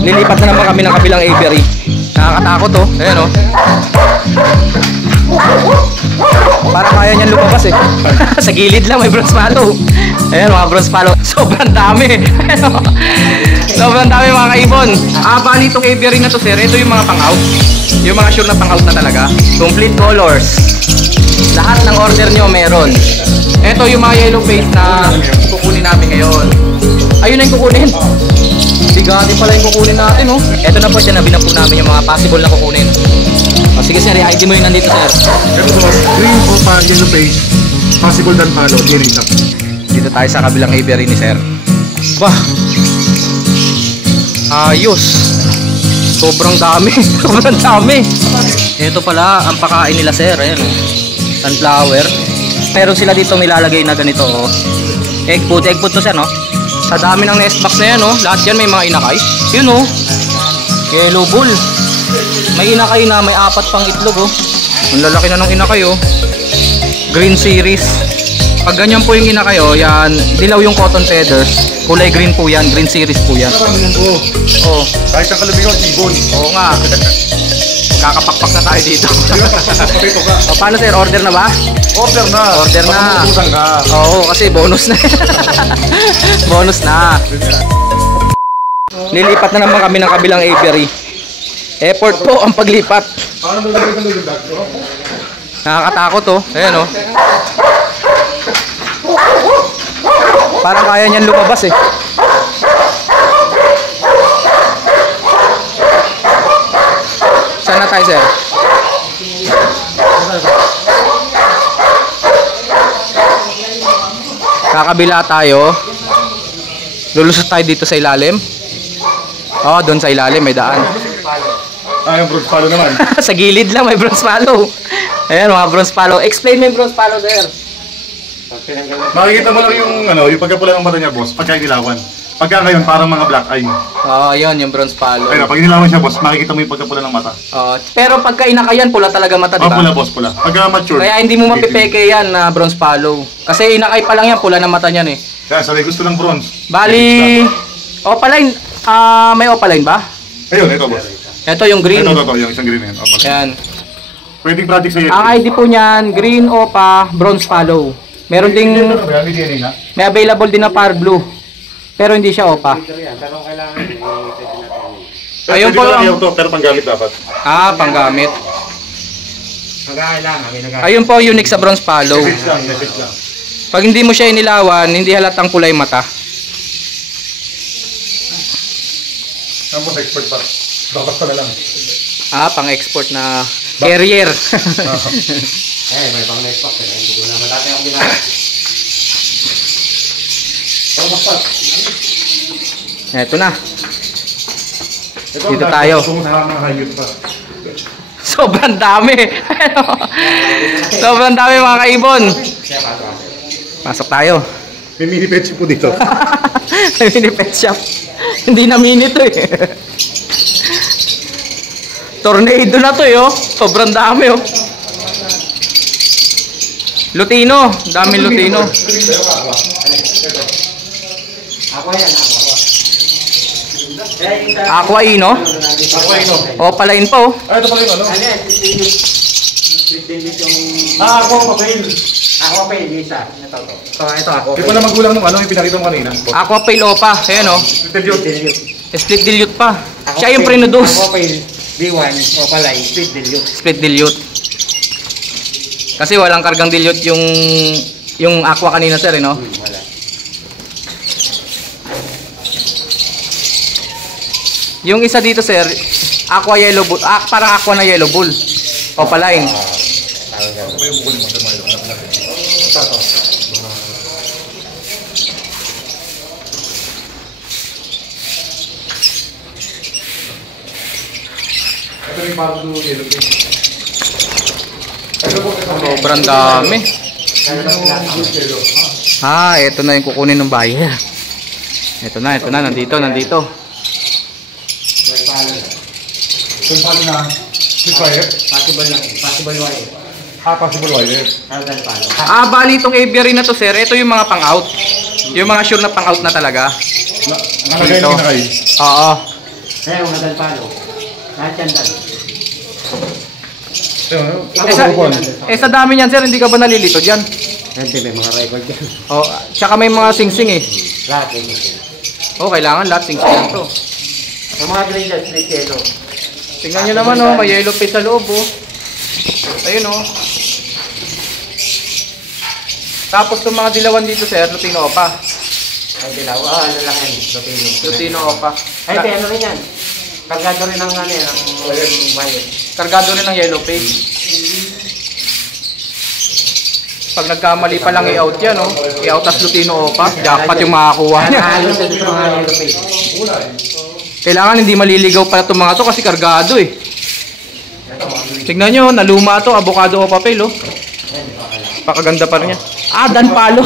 Lilipat na naman kami ng kabilang aviary. Nakakatakot oh. Ayan oh. Parang kaya niyan lumabas eh. Sa gilid lang may bronze follow. Ayan mga bronze follow. Sobrang dami. Sobrang dami mga kaibon. Bali itong aviary na to sir. Ito yung mga pang-out. Yung mga sure na pang-out na talaga. Complete colors. Lahat ng order nyo meron. Ito yung mga yellow face na kukunin namin ngayon. Ayun na yung kukunin. Bigati pala yung kukunin natin oh. Ito na po siya, nabina po namin yung mga possible na kukunin. O sige sir, i-ID mo yung nandito sir. Ito po, green po pa, yellow face, possible dan palo, DNA top. Dito tayo sa kabilang aviary ni sir. Bah, ayos. Sobrang dami. Sobrang dami. Ito pala ang pakain nila sir. Ayan oh. Sunflower. Meron sila dito nilalagay na ganito oh. Egg food to sir no. Sa dami ng nest box na yan oh. Lahat yan may mga inakay. Yun oh. Yellow bull. May inakay na, may 4 pang itlog oh. Ang lalaki na ng inakay oh. Green series. Pag ganyan po yung inakay oh, yan, dilaw yung cotton feathers. Kulay green po yan, green series po yan. Oh. Kahit ang kalabigan, ibon. Oo nga. Kakapakpak na tayo dito. O, paano sir, order na ba? Order na. Order na. Oo, kasi bonus na. Bonus na. Lilipat na naman kami ng kabilang aviary. Effort po ang paglipat. Nakakatakot oh. Ayan oh. Parang kaya niyan lumabas eh. Saan na tayo sir? Kakabila tayo. Lulusot tayo dito sa ilalim. Oh, doon sa ilalim may daan. Yung bronze palo naman. Sa gilid lang may bronze follow. Ayan mga bronze follow. Explain mo yung bronze follow sir. Makikita mo lang yung yung pagkapula ng mata niya boss, pagka inilawan. Pagka ngayon parang mga black eye. Oh, yun yung bronze follow. Ayun, pag inilawan siya boss, makikita mo yung pagkapula ng mata. Oh, pero pagka inakayan pula talaga mata, di ba? Pula boss, pula. Pagka mature. Kaya hindi mo mapipeke yan na bronze follow. Kasi inakay pa lang yan, pula ng mata niyan eh. Kaya sa may gusto ng bronze. Bali, opaline. May opaline ba? Ayun, ito boss. Ito yung green. Ito, yung isang green na yan. Opaline. Yan. Pwedeng project sa iyo. Ang ID po niyan, green opa, bronze follow. Meron ding, may available din na par blue. Pero hindi siya opa. Ayun po lang. Pero panggamit dapat. Panggamit. Ayun po unique sa bronze follow. Pag hindi mo siya inilawan, hindi halatang kulay mata. Tapos expert pa. Dapat pa na lang. Pang-export na carrier. May pang next box. Hindi ko naman dati akong ginagawa. Eto na. Dito tayo. Sobrang dami. Sobrang dami mga kaibon. Pasok tayo. May mini pet shop po dito. May mini pet shop. Hindi na mini to eh. Tornado na to eh oh. Sobrang dami oh. Lutino, daming lutino. Aqua Ino. O palain pa oh. Ito pala yung Aqua Pail. Aqua Pail, isa. Ito Aqua Di pa na magulang nung yung pinakita mo kanina. Aqua Pail Opa. Ayan oh. Split dilute pa. Siya yung pre-noodles. Aqua Pail B1 o palay, split dilute. Split dilute. Kasi walang kargang dilute yung aqua kanina sir eh no? Wala. Yung isa dito sir, aqua yellow bull, parang aqua na yellow bull. Opaline. Ito yung parang blue yellow. Sobrang dami. Ito na yung kukunin ng buyer. Ito na, nandito. Yung palo na, wire? Possible lang, possible wire. Possible wire. Hanggang palo. Bali itong aviary na to sir, ito yung mga pang-out. Yung mga sure na pang-out na talaga. Nalagay na kayo? Oo. Kaya mga dalpalo. Lahat yan dan. Sa dami niyan sir, hindi ka ba nalilito dyan? Hindi, may mga record yan. Oh, tsaka may mga sing-sing eh. Lahat yan. Oh, kailangan lahat sing-sing lang to. Ang mga graded street yellow. Tingnan nyo naman oh, may yellow face sa loob oh. Ayun oh. Tapos itong mga dilawan dito sir, Lutino Opa. Ay, dilaw. Ano lang yan? Lutino. Lutino Opa. Ay, ano rin yan? Kargado rin ng ano yan, ang wire. Kargado rin ng yellow face. Pag nagkamali pa lang i-out yan oh. I-out as Lutino Opa. Jackpot yung makakuha niya. Halos sa mga yellow face. Kailangan hindi maliligaw pala itong mga to kasi kargado eh. Tignan nyo, naluma to, avocado o papel oh. Pakaganda pa rin niya. Ah, danpalo.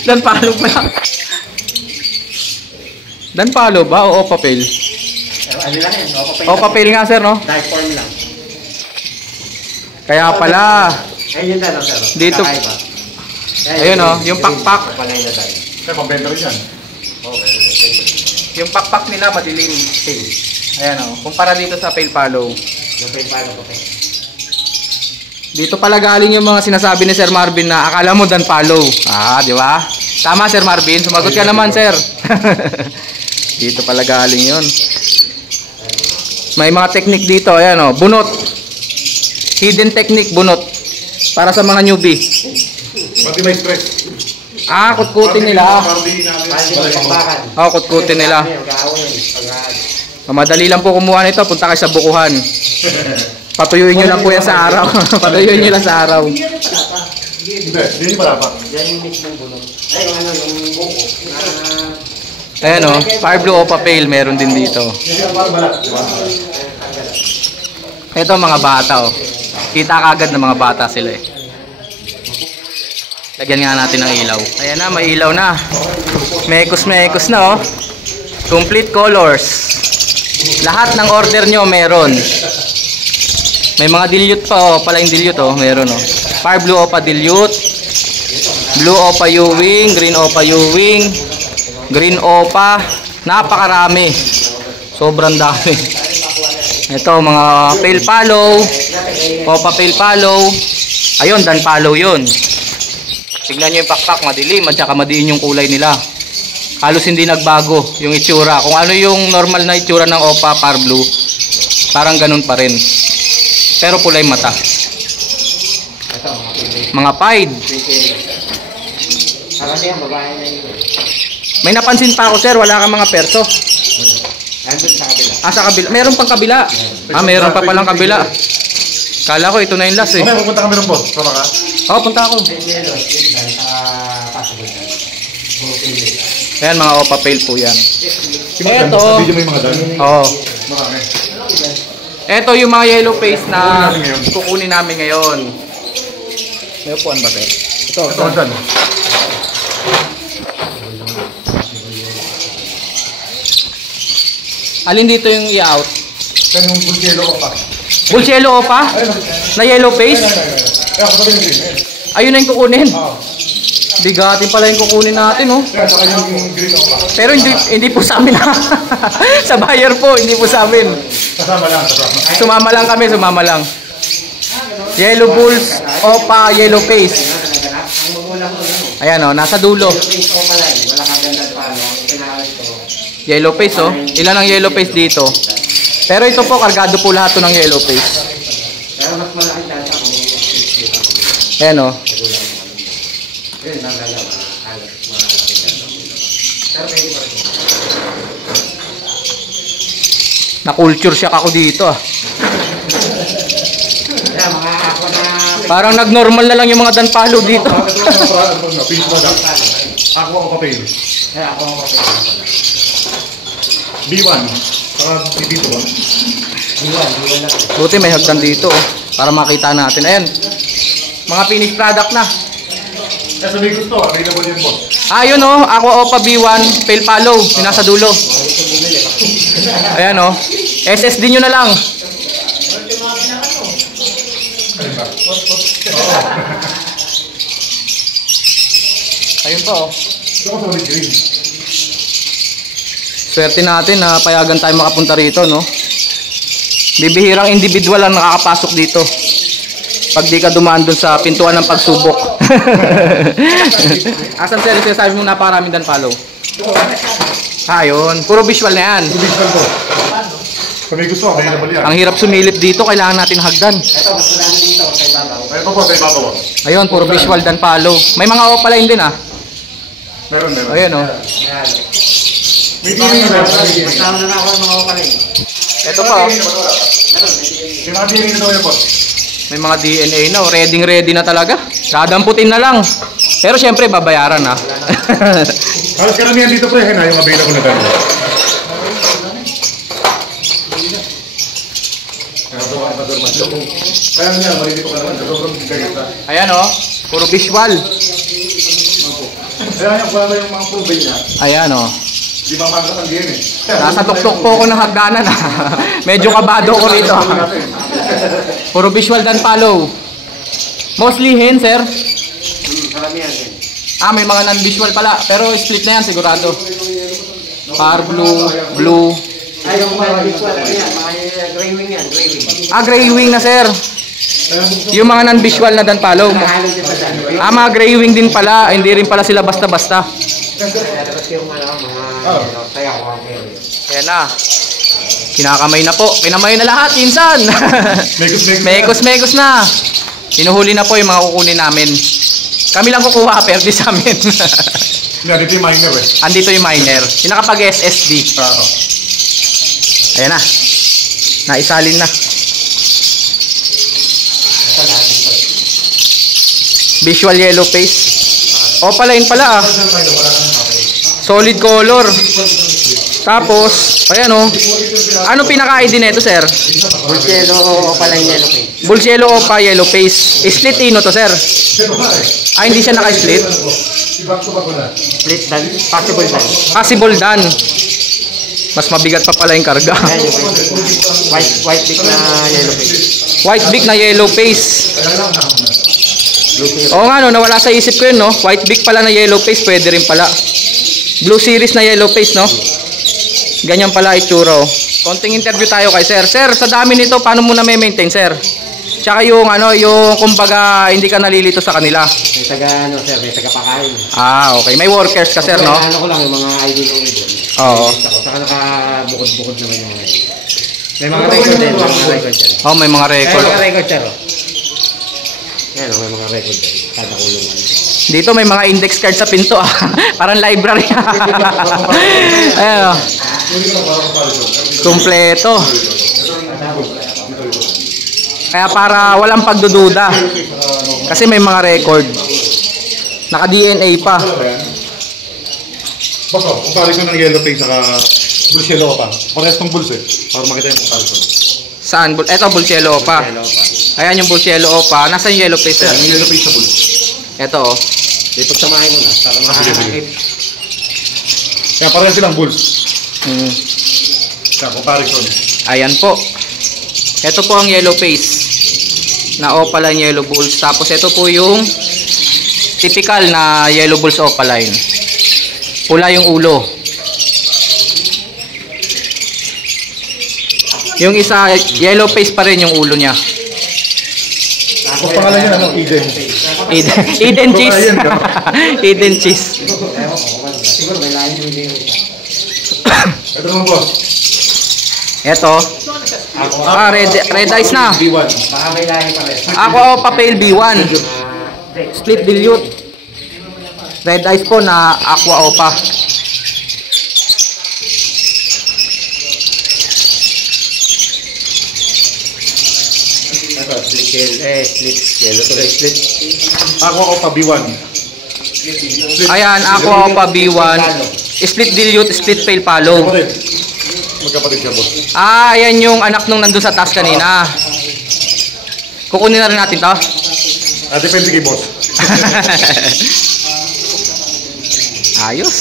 Danpalo pala. Danpalo ba o papel? Ano lang yan? O papel nga sir no? Dark form lang. Kaya pala. Ayun yun dano sir. Dito. Ayun oh, yung pakpak. Kaya pambenta rin yan. Yung pakpak nila madilim. Ayan oh, kumpara dito sa pale palo. Yung pale palo ko. Dito pala galing yung mga sinasabi ni Sir Marvin na akala mo danpalo. Ah, di ba? Tama Sir Marvin, sumagot ka naman sir. Dito pala galing yun. May mga technique dito, ayan oh, bunot. Hidden technique, bunot. Para sa mga newbie. Pati may stress. Ah, kutkutin nila. Oh, kutkutin nila. Madali lang po kumuha nito, punta kayo sa bukuhan. Patuyuin nyo lang po yan sa araw. Patuyuin nyo lang sa araw. Hindi, hindi pala pa. Yan yung mix ng bunot. Ay, yung ano, yung buko. Ayan o, fire blue o papel, meron din dito. Ito mga bata o. Kita kagad ng mga bata sila eh. Lagyan nga natin ng ilaw. Ayan na, may ilaw na. Mekos na o. Complete colors. Lahat ng order nyo meron. May mga dilute pa o, pala yung dilute o, meron o. Fire blue opa dilute, blue opa U-wing, green opa U-wing, green opa, napakarami. Sobrang dami. Ito mga pale palo, opa pale palo. Ayun, dan palo yun. Tignan nyo yung pakpak, madilim at saka madiin yung kulay nila. Halos hindi nagbago yung itsura. Kung ano yung normal na itsura ng opa fire blue, parang ganun pa rin. Pero pulay mata. Mga pied. May napansin pa ako sir, wala kang mga perso. Ah, sa kabila. Meron pang kabila. Ah, meron pa palang kabila. Kala ko ito na yung last eh. Okay, pupunta kami rin po. Sama ka? Oo, punta ako. Ayan, mga opa pale po yan. Eto. Sa video may mga dami. Oo. Marami. Eto yung mga yellow face na kukunin namin ngayon. May upuan ba sir? Ito. Ito ang dyan. Alin dito yung i-out? Yan yung bulkelo ko pa. Bulchelo opa? Na yellow face? Kaya ako sabi yung green. Ayun na yung kukunin. Bigatin pala yung kukunin natin oh. Kaya saka yung green ko pa. Pero hindi po sa amin. Sa buyer po, hindi po sa amin. Kasama lang. Sumama lang kami, sumama lang. Yellow bulls, opa, yellow face. Ayan oh, nasa dulo. Yellow face oh. Ilan ang yellow face dito? Pero ito po, kargado po lahat to ng yellow face. Ayan oh. Na-culture shock ako dito ah. Parang nag-normal na lang yung mga danpalo dito. Pink product. Ako ako papel. B1. Saka dito ba? Buti may hagdan dito oh, para makita natin. Ayan. Mga finished product na. Kaya sabi gusto, available din po. Ayun oh, ako opa B1, pale palo, yung nasa dulo. Ayan oh. SSD nyo na lang. Ayun po oh. Ito ko solid green. Swerte natin na payagan tayo makapunta rito, no? Bibihirang individual ang nakakapasok dito. Pag di ka dumaan dun sa pintuan ng pagsubok. Asan sir, sabi mo napakaraming dan follow? Yun. Puro visual na yan. Visual ko. Kung may gusto, kaya naman yan. Ang hirap sumilip dito, kailangan natin hagdan. Ito, mas marami dito sa ibabaw. Ayun pa po, sa ibabaw. Ayun, puro visual dan follow. May mga opaline din ah. Meron. Ayun oh. Yan. May tiring na meron. Magkano na ako ng mga opaling. Ito pa oh. May mga tiring na daw yan po. May mga DNA na, oh. Ready na talaga. Dadamputin na lang. Pero syempre, babayaran ah. Halos karamihan dito pre, yung available na dahil. Kaya nga, marili ko ka naman, sobrang gagat na. Ayan oh, puro visual. Kaya nga, wala yung mga proven niya. Ayan oh. Di ba makakatang din eh. Nasa tuktok po ako ng hagdanan ah. Medyo kabado ko rito. Puro visual dan follow. Mostly hen, sir. Karamihan yan. May mga non-visual pala. Pero split na yan sigurado. Par blue. Ay, yung mga visual na yan. Mga gray wing yan. Gray wing. Gray wing na sir. Yung mga non-visual na dan follow. Nakahalog din pa dyan. Mga gray wing din pala. Hindi rin pala sila basta-basta. Tapos yung mga sayaw ko ang pwede. Ayan na. Kinakamay na po. Kinamay na lahat, insan. Mekos na. Hinuhuli na po yung mga kukunin namin. Kami lang kukuha, pero di sa amin. Dito yung minor eh. Andito yung miner. Yung nakapag-SSD. Oo. Ayan na. Naisalin na. Visual yellow face. Opaline pala ah. Solid color. Tapos, ayan oh. Ano pinaka-ID nito, sir? Bulselo o pala yung yellow paint. Bulselo Opa yellow face. Split ino to, sir? Hindi siya naka-split. Split dan. Possible dan. Possible dan. Mas mabigat pa pala yung karga. Yan yung white big na yellow paint. White beak na yellow face. Oo nga no, nawala sa isip ko yun no. White beak pala na yellow face, pwede rin pala. Blue series na yellow face no. Ganyan pala itsura oh. Konting interview tayo kay sir. Sir, sa dami nito, paano mo na may maintain sir? Tsaka yung yung kumbaga hindi ka nalilito sa kanila. May taga sir, may taga pakain. Okay. May workers ka sir no? Ano ko lang yung mga ID ng ibon. Oo. Saka nakabukod-bukod naman yung mga ID. May mga record din, may mga record dyan. May mga record. May mga record sir oh. Yan oh, may mga record din. Kada kulungan. Dito may mga index card sa pinto ah. Parang library. Ayan oh. Kompleto. Kaya para walang pagdududa. Kasi may mga record. Naka-DNA pa. Basta, comparison ng yellow face saka bulselo pa. Parehas tong buls eh. Para makita yung comparison. Saan? Ito, Bulcielo Opa. Ayan yung Bulcielo Opa. Nasaan yung yellow face? Yung yellow face sa buls. Ito oh. Ipagsamahin mo na. Para Sige. Kaya parehas silang bulls. Kaya comparison. Ayan po. Ito po ang yellow face na opaline yellow bulls. Tapos ito po yung typical na yellow bulls opaline. Pula yung ulo. Yung isa yellow face pa rin yung ulo niya. Ang pangalan niya Eden. Eden cheese. Eden cheese. siguro may lain yung hindi. Ito naman boss. Ito. Red eyes na. B1. Baka may lain pa rin. Ako papel B1. Split dilute. Red eyes po na aqua opa. Split. Ako pa B1. Ayan, aqua opa B1. Split dilute, split pale follow. Magkapatid siya boss. Ayan yung anak nung nandun sa taas kanina. Kukunin na rin natin to. Depende kay boss. Ayos.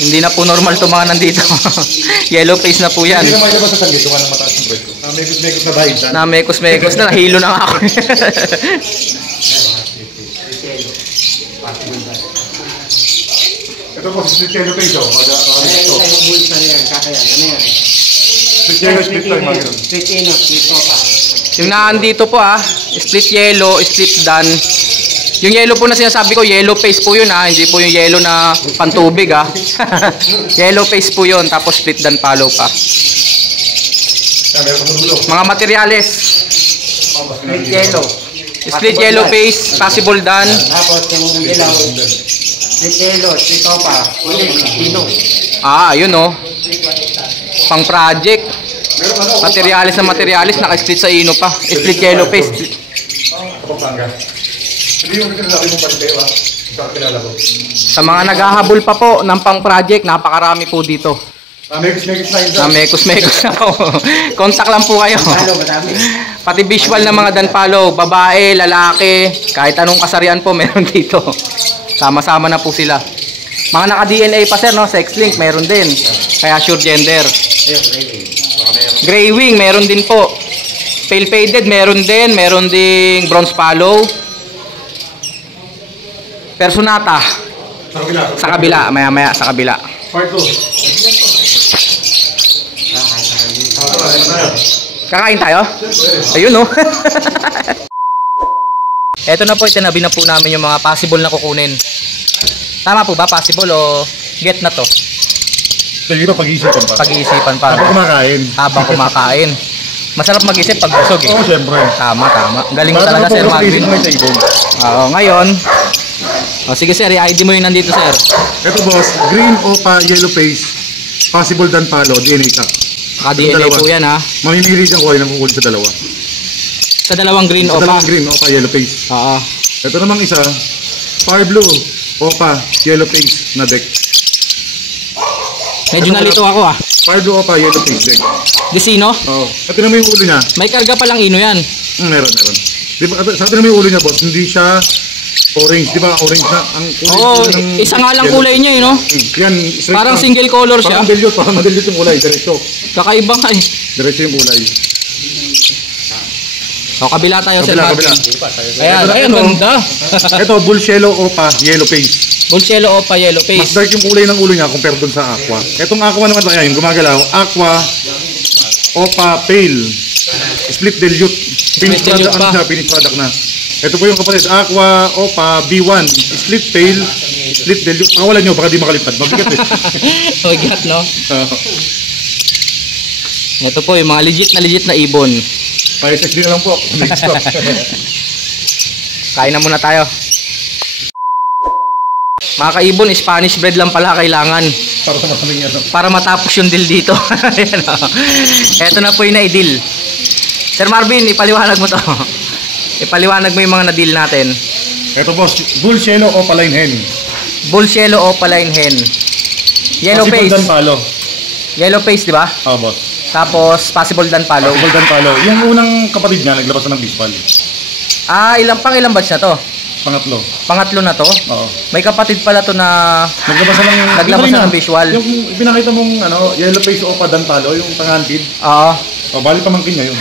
Hindi na po normal to mga nandito. Yellow face na po yan. Hindi naman sa sanggit, gawa ng mataas yung presyo. Mekos na dahil dyan. Na mekos na, nahilo na nga ako. Ito po, boss, split yellow face, oh. Ito yung bulsa niyan, kakayan. Ano yan? Split yellow, split time, mga ganun. Split ino, split opa. Yung naandito po split yellow, split dan. Yung yellow po na sinasabi ko, yellow face po yun hindi po yung yellow na pantubig Yellow face po yun, tapos split dan palo pa. Yan, meron pa sa dulo. Mga materyales, Split yellow. split yellow face, possible dan. Tapos yung dilaw. Split yellow, split opa. Ino. Yun pang project. Materialis na materialis, naka-split sa ino pa. Split yellow face. Kapag saan ka? Hindi yung sinasabi mo palite, ba? Saan kilala ko? Sa mga naghahabol pa po ng pang project, napakarami po dito. Mekos na yun. Na mekos-mekos na po. Contact lang po kayo. Halo, madami. Pati visual ng mga danpalo, babae, lalaki, kahit anong kasarian po meron dito. Sama-sama na po sila. Mga naka-DNA pa sir, sex link, meron din. Kaya sure gender. Gray wing, meron din po. Pale faded, meron din. Meron ding bronze palo. Personata. Sa kabila, maya-maya sa kabila. Part 2. Kakain tayo? Ayun Eto na po, itinabi na po namin yung mga possible na kukunin. Tama po ba? Possible o get na to? Sige pa, pag-iisipan pa. Pag-iisipan pa. Habang kumakain. Habang kumakain. Masarap mag-isip pag busog Oo, siyempre. Tama. Galing mo talaga Sir Marvin. Ngayon. Sige sir, i-ID mo yung nandito sir. Ito boss, green opa, yellow face, possible dan palo, DNA tag. DNA po yan Mamimili dyan ko ay nakukulit sa dalawa. Sa dalawang green Sa opa. dalawang green opa, yellow face. Ito namang isa, fire blue, opa, yellow face na deck. Medyo nalito ako Fire blue opa, yellow face deck. Disino? Oo. Ito naman yung ulo niya. May karga palang ino yan. Meron. Di ba, sabi naman yung ulo niya boss, hindi siya orange. Di ba orange na? Ang kulay Isa nga lang kulay niya Yan, Parang single color siya. Parang madilyot yung kulay, diretso. Kakaiba nga Diretso yung kulay. Kabila tayo sir Kabila. Ayan, ganda. Ito, bull yellow opa, yellow face. Bulselo opa, yellow face. Mas dark yung kulay ng ulo niya compared dun sa aqua. Etong aqua naman tayo, yung gumagalaw, aqua, opa, pale, split dilute. Finished product siya, finished product na. Ito po yung kapatid, aqua, opa, B1, split pale, split dilute. Pakawalan nyo, baka di makalipad. Mabigat Mabigat, no? Ito po, yung mga legit na ibon. May SSD na lang po. Kain na muna tayo. Mga kaibon, Spanish bread lang pala kailangan. Para matapos yung deal dito. Ito na po yung na-deal. Sir Marvin, ipaliwanag mo to. Ipaliwanag mo yung mga na-deal natin. Ito boss, bull yellow opaline hen. Bull yellow opaline hen. Yellow face. Possible dan palo. Yellow face, di ba? Oo boss. Tapos possible dan palo. Possible dan palo. Yung unang kapatid niya, naglabas na ng bisbal. Ilang batch na to? Pangatlo na to? Oo. May kapatid pala to na naglabas na ng visual. Yung pinakita mong yellow face opa dan palo, yung tangantid. Oo. Bali pamangkin niya yun.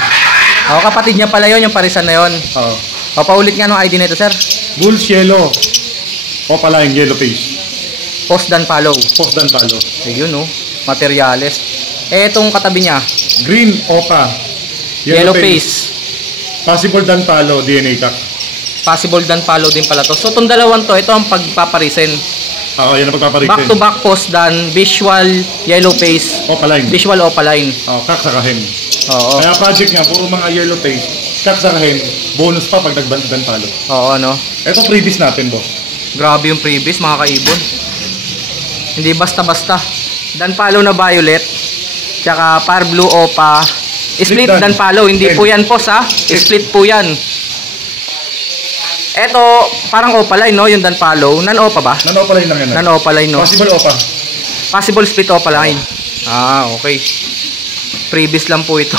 Kapatid niya pala yun, yung parisan na yun. Oo. Paulit nga nung ID nito, sir. Bull yellow opa line, yellow face. Post dan palo. Ayun, materials. Itong katabi niya. Green opa, Yellow face. Possible dan palo, DNA tag. Possible dan palo din pala to. So itong dalawang to, ito ang pagpaparisin. Oo, yan ang pagpaparisin. Back to back post dan, visual yellow face. Opaline. Visual opaline. Kaksakahin. Oo. Kaya project niya, puro mga yellow face. Kaksakahin, bonus pa pag nagdan palo. Oo, Ito previous natin, boss. Grabe yung previous, mga kaibon. Hindi basta-basta. Dan palo na violet. Tsaka fire blue opa. Split dan palo. Hindi po yan post Split po yan. Eto, parang opaline, yung dan palo. Nan-opa ba? Nan-opaline lang yan. Nan-opaline, Possible opa. Possible split opaline. Okay. Previous lang po ito.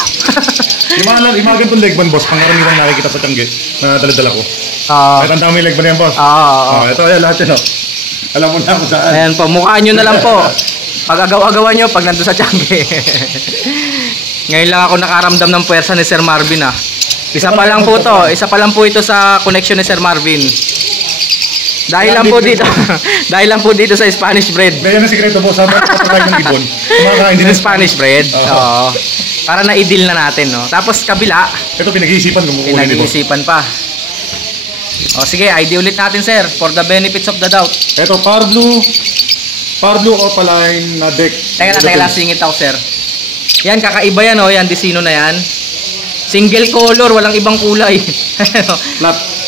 Yung mga ganitong legban, boss, pangaramihan nakikita sa Tiangge na dala-dala ko. Kahit ang dami legban yan, boss. Ito, lahat yan, Alam mo na kung saan. Ayan po, mukhaan nyo na lang po. Pag-agaw-agawan nyo pag nandun sa Tiangge. Ngayon lang ako nakaramdam ng puwersa ni Sir Marvin, Isa pa lang po ito sa connection ni Sir Marvin. Dahil lang po dito. Dahil lang po dito sa Spanish bread. Ganyan ang sikreto mo sa mga kapatid ng ibon. Kumakain din Sa Spanish bread. Oo. Oo. Para na-i-deal na natin, no? Tapos kabila, Ito pinag-iisipan kung kukunin ito. pinag-iisipan pa. O sige, ID ulit natin sir, for the benefits of the doubt. Ito, Parblue Opaline na deck. Teka lang, singit ako sir. Yan, kakaiba yan, oh. Yan, Disino na yan. Single color, walang ibang kulay.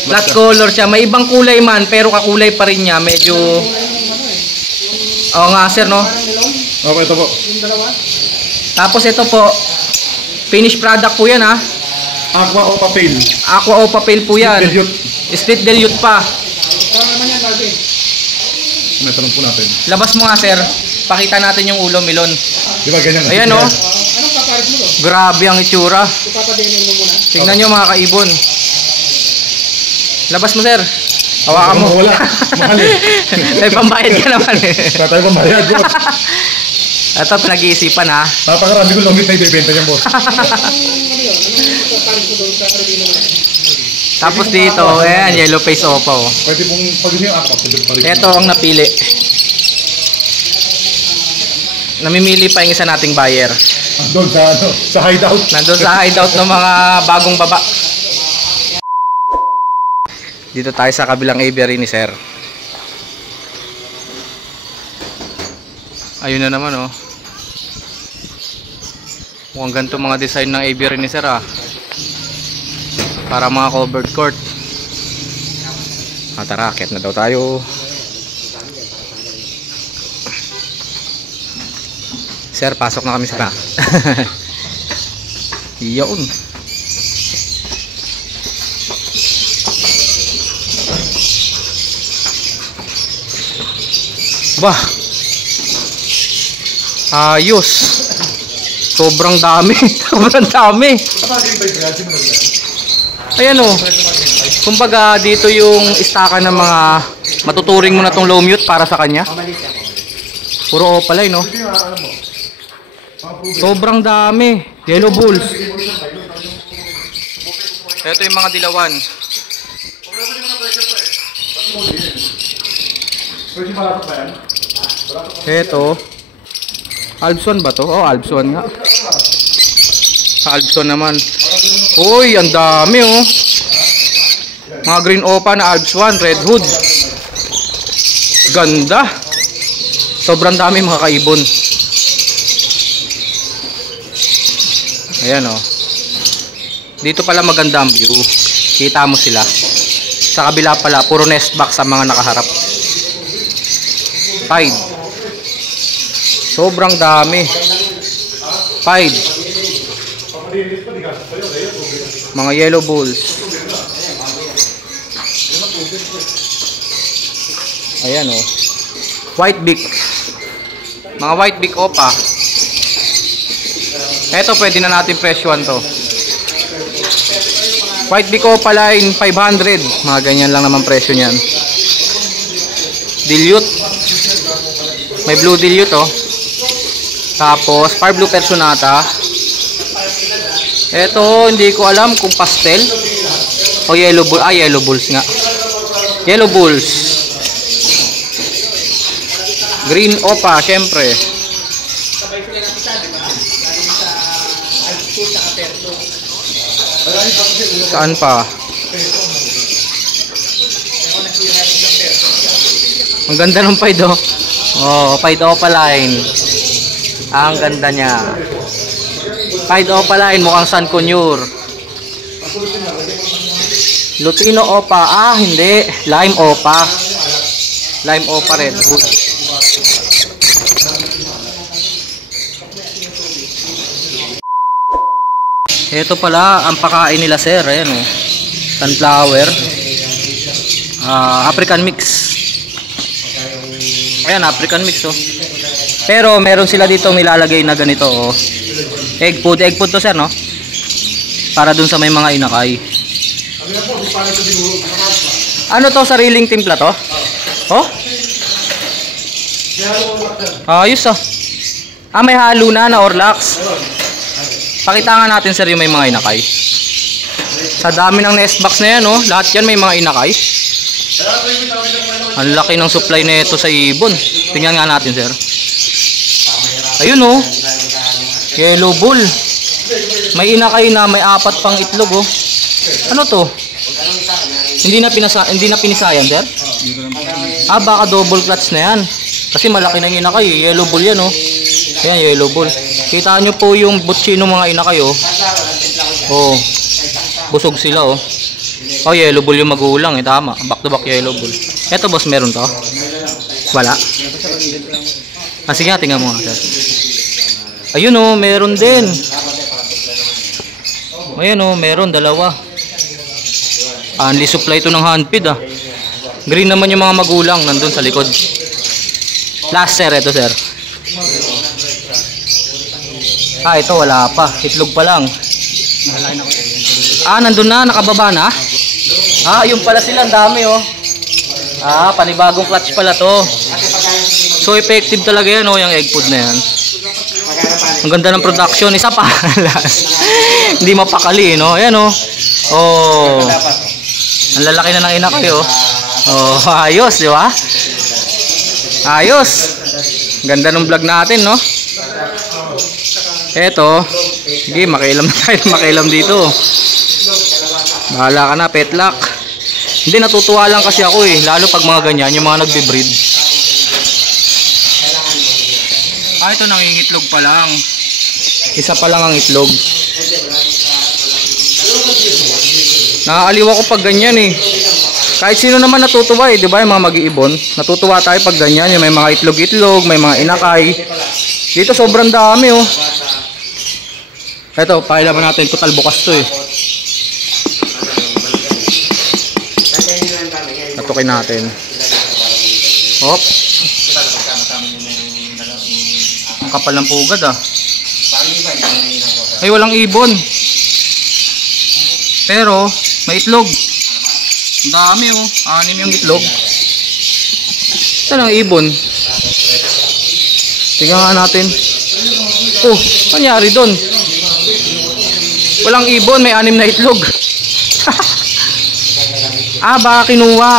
Flat color siya. May ibang kulay man, pero kakulay pa rin niya. Medyo... Oo nga sir, no? Okay, ito po. Tapos ito po, finished product po yan, ha? Aqua Opa Pale. Aqua Opa Pale po yan. Dilute. Split dilute pa. May tanong po natin. Labas mo nga sir. Pakita natin yung ulo, Milon. Di ba ganyan? Ayan, oh. Grabe ang itsura. Tingnan nyo mga kaibon. Labas mo sir. Hawakan mo. Wala. Mahal eh. May pambayad ka naman eh. Kaya tayo pamayad, boss. Ito pinag-iisipan ha. Napakarami ko longit na ibibenta niya, boss. Tapos dito, ayan, yellow face opa oh. Pwede pong pag-isip yung aqua. Ito ang napili. Namimili pa yung isa nating buyer. Doon sa hideout. Nandun sa hideout ng mga bagong baba. Dito tayo sa kabilang aviary ni sir. Ayun na naman oh. Mukhang ganito mga design ng aviary ni sir ah. Para mga covered court. Tara, akit na daw tayo. Sir, pasok na kami sa Iyon. Bah. Ayos. Sobrang dami. Sobrang dami. Ayan o. Kumbaga dito yung istakan ng mga matuturing mo na tong low mute para sa kanya. Puro opaline no. Sobrang dami. Yellow bulls. Ito yung mga dilawan. Ito. Albson ba to? Oh, Albson nga. Albson naman. Uy, ang dami oh. Mga green opa na Alps 1, red hood. Ganda. Sobrang dami mga kaibon. Ayan oh. Dito pala maganda ang view. Kita mo sila. Sa kabila pala, puro nest box ang mga nakaharap. Pied. Sobrang dami. Pied. Mga yellow bulls. Ayan oh. White beak. Mga white beak opa. Eto pwede na natin presyohan to. White beak opa line 500. Mga ganyan lang naman presyo niyan. Dilute. May blue dilute oh. Tapos fire blue personata. Eto hindi ko alam kung pastel o yellow bull. Ah, yellow bulls nga. Yellow bulls. Green opa, syempre. Saan pa? Ang ganda ng Pied oh. Oh, Pied opa line. Ang ganda niya. Pied opa line, mukhang San Conure. Lutino opa. Ah, hindi. Lime opa. Lime opa red hood. Ito pala ang pakain nila sir. Ayan oh. Sunflower. African mix. Ayan, African mix oh. Pero meron sila dito nilalagay na ganito oh. Egg food to sir no? Para dun sa may mga inakay. Ano to, sariling timpla to? Oh? Ayos ah. Ah, may halo na Orlax. Pakita nga natin sir yung may mga inakay. Sa dami ng nest box na yan oh, lahat yan may mga inakay. Ang laki ng supply na ito sa ibon. Tingnan nga natin, sir. Ayun oh. Yellow bull. May inakay na may 4 pang itlog oh. Ano to? Hindi na pinisayan, sir? Ah, baka double clutch na yan. Kasi malaki na yung inakay. Yellow bull yan oh. Ayan, yellow bull. Kita nyo po yung butchi ng mga inakay oh. Oh. Busog sila oh. Oh, yellow bull yung magulang eh. Tama. Back to back yellow bull. Eto boss, meron to? Wala. Ah, sige nga, tingnan mo nga, sir. Ayun oh, meron din. Ayun oh, meron, dalawa. Only supply ito ng handfeed ah. Green naman yung mga magulang nandun sa likod. Last sir, ito sir. Ah, ito wala pa. Itlog pa lang. Ah, nandun na, nakababa na. Ah, yun pala sila, ang dami oh. Ah, panibagong clutch pala to. So effective talaga yan oh, yung egg food na yan. Ang ganda ng production, isa pa. Hindi mapakali, no? Ayan, oh. Oh. Ang lalaki na ng inakay, oh. Oh, ayos, di ba? Ayos. Ganda ng vlog natin, no? Eto. Sige, makialam na tayo. Makialam dito. Bahala ka na, petlock. Hindi, natutuwa lang kasi ako, eh. Lalo pag mga ganyan, yung mga nagbe-breed. Ah, ito nangingitlog pa lang. Isa pa lang ang itlog. Nakaaliw ako pag ganyan eh. Kahit sino naman natutuwa eh, di ba? Yung mga mag-iibon. Natutuwa tayo pag ganyan. Yung may mga itlog-itlog, may mga inakay. Dito sobrang dami oh. Ito, pakilaman natin. Total bukas to eh. Natukin natin. Hop. Ang kapal ng pugad ah. Ay, walang ibon. Pero may itlog. Ang dami oh. 6 yung itlog. Saan ang ibon? Tingnan nga natin. Oh, nangyari doon? Walang ibon, may 6 na itlog. Ah, baka kinuha.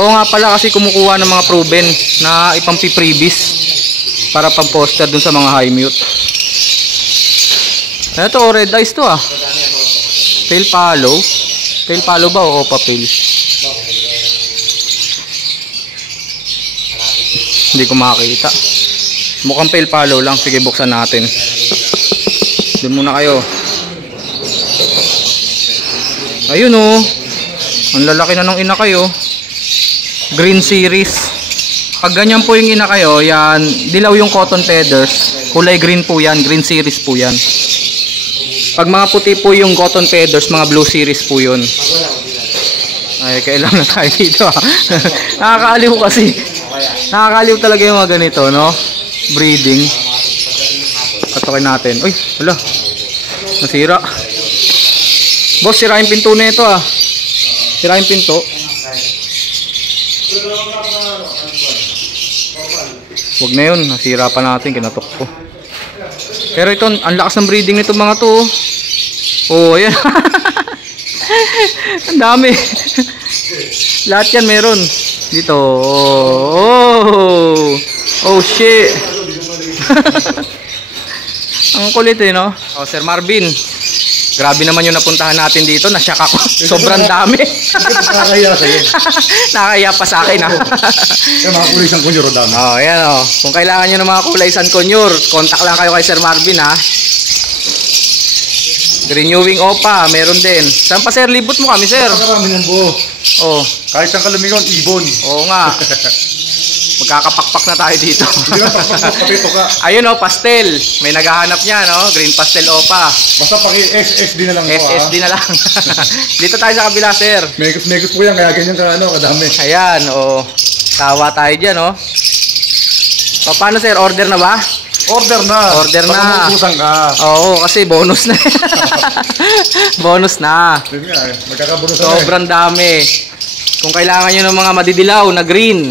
Oo nga pala, kasi kumukuha ng mga proven na ipampi-previs para pang-poster dun sa mga high mute. Ito, red eyes to ah. Pale palo. Pale palo ba o opa pale? Hindi ko makakita. Mukhang pale palo lang. Sige, buksan natin. Doon muna kayo. Ayun oh. Ang lalaki na ng inakay oh. Green series. Pag ganyan po yung inakay oh, yan. Dilaw yung cotton feathers. Kulay green po yan. Green series po yan. Pag mga puti po yung cotton feathers, mga blue series po yun. Ay, kailangan na tayo dito ah. Nakakaaliw kasi. Nakakaaliw talaga yung mga ganito, no? Breeding. Patukin natin. Uy, wala. Nasira. Boss, sira yung pinto na ito ah. Sira yung pinto. Huwag na yun. Nasira pa natin. Kinatok ko. Pero ito, ang lakas ng breeding nito mga to. Oh, ayan. Ang dami. Lahat yan meron. Dito. Oh. Oh, shit. Ang kulit eh, no? Oh, Sir Marvin. Grabe naman yung napuntahan natin dito. Nasyak ako. Sobrang dami. Nakakaya sa'yo. Nakakaya pa sa akin, ha? Yung mga kulay isang kunyuro dami. Oh, yan, oh. Kung kailangan nyo ng mga kulay San Conyor, contact lang kayo kay Sir Marvin, ha? Renewing Opa, meron din. Saan pa, sir? Libot mo kami, sir. Napakarami ng buo. Oh. Kahit saan kalumingon, ibon. Oo nga. Magkakapakpak na tayo dito. Hindi lang pakpak, papito ka. Ayun oh, pastel. May naghahanap niya, no? Green pastel opa. Basta paki-SSD na lang po. SSD na lang. Dito tayo sa kabila, sir. Megus po yan, kaya ganyan ka ano, kadami. Ayan, oh. Tawa tayo dyan, oh. O, paano, sir? Order na ba? Order na. Order na. Baka maubusan ka. Oo, kasi bonus na. Bonus na. Yun nga eh, magkakabunusan na eh. Sobrang dami. Kung kailangan nyo ng mga madidilaw na green,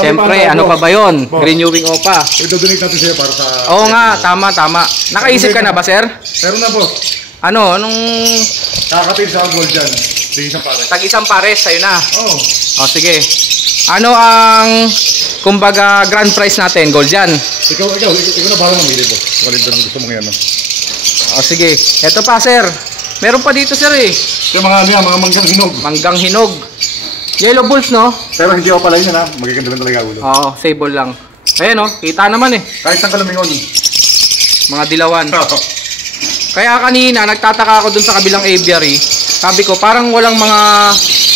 siyempre, ano pa ba yun? Green Ewing Opa. I-donate natin siya para sa... Oo nga, tama. Nakaisip ka na ba, sir? Meron na, boss. Ano, anong... Kakatid sa gold dyan. Sige, isang pare. Tag-isang pares, sa'yo na. Oo. O, sige. Ano ang, kumbaga, grand prize natin? Gold yan. Ikaw na bahala mamili po. Walid ko ng gusto mong yan. No? O sige, eto pa sir. Meron pa dito sir eh. Yung mga ano yan, mga manggang hinog. Manggang hinog. Yellow bulls no? Pero hindi ako pala yun ha. Magiganda lang talaga ulo. Oo, sable lang. Ayan oh, kita naman eh. Kahit saan kalamingon. Mga dilawan. Kaya kanina, nagtataka ako dun sa kabilang aviary. Sabi ko, parang walang mga,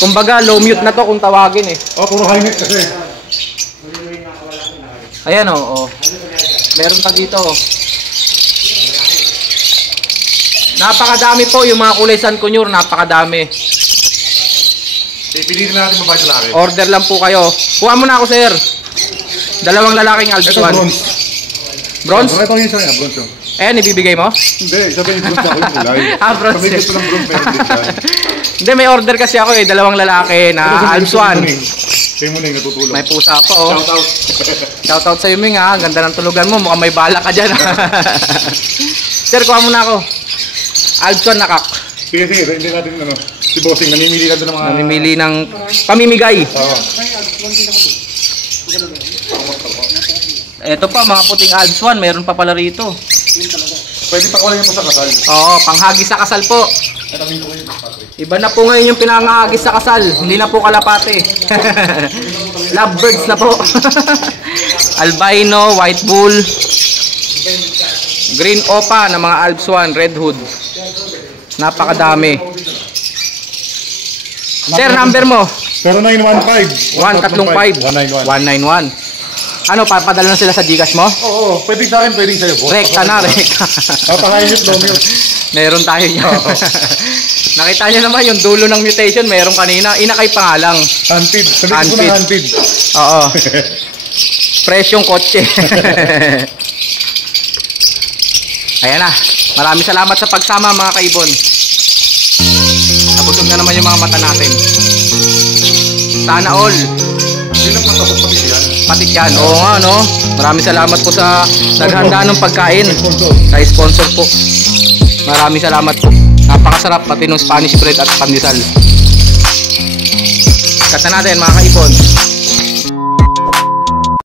kumbaga, low mute na to kung tawagin eh. Oh, puro high neck kasi. Ayan oh. Meron pa dito oh. Napakadami po yung mga kulay San Cunyur, napakadami. Piliin natin mabahay sa laki. Order lang po kayo. Kuha mo na ako sir. Dalawang lalaking Ito Alpsuan. bronze. Bronze? Ito yung isa niya, bronze yun. Ayan, ibibigay mo? Hindi, sabi yung bronze ako yung kulay. Bronze. Sabi gusto ng bronze pero hindi siya. Hindi, may order kasi ako eh. Dalawang lalaki na Alpsuan. Kayo mo na yung natutulog. May pusa pa oh. Shout out. Shout out sa'yo Ming ha. Ganda ng tulugan mo. Mukhang may bala ka dyan. Sir, kuha mo na ako. Alpsuan na kak. Sige, hindi natin ano. Si Bossing, namimili ka doon ng mga... Namimili ng pamimigay. Oo. Ito pa, mga puting Alpsuan. Meron pa pala rito. Pwede pa kuha mo sa kasal. Oo, panghagis sa kasal po. Iba na po ngayon yung pinangahagis sa kasal. Hindi na po kalapate. Lovebirds na po. Albino, white bull, green opa na mga Alpsuan, red hood. Napakadami. Sir, number mo? 0915 135 191. Ano, papadala na sila sa Gcash mo? Oo, pwede sa akin, pwede sa'yo. Rekta na, rekta. Napaka-init, low mute. Meron tayo yan. Nakita niyo naman yung dulo ng mutation, meron kanina. Inakay pa nga lang. Hunted. Sabihin ko na hunted. Oo. Fresh yung kotse. Ayan na. Maraming salamat sa pagsama mga kaibon. Nabusog na naman yung mga mata natin. Sana all. Hindi lang matapos pati yan. Patik yan. Oo nga no. Maraming salamat po sa naghanda ng pagkain. Sa sponsor po. Maraming salamat po. Napakasarap pati ng Spanish bread at pandesal. Kata natin mga kaibon.